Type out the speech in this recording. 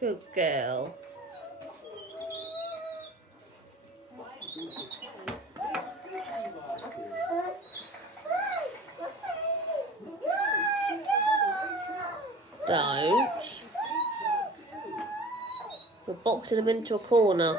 Good girl. Don't. You're boxing him into a corner.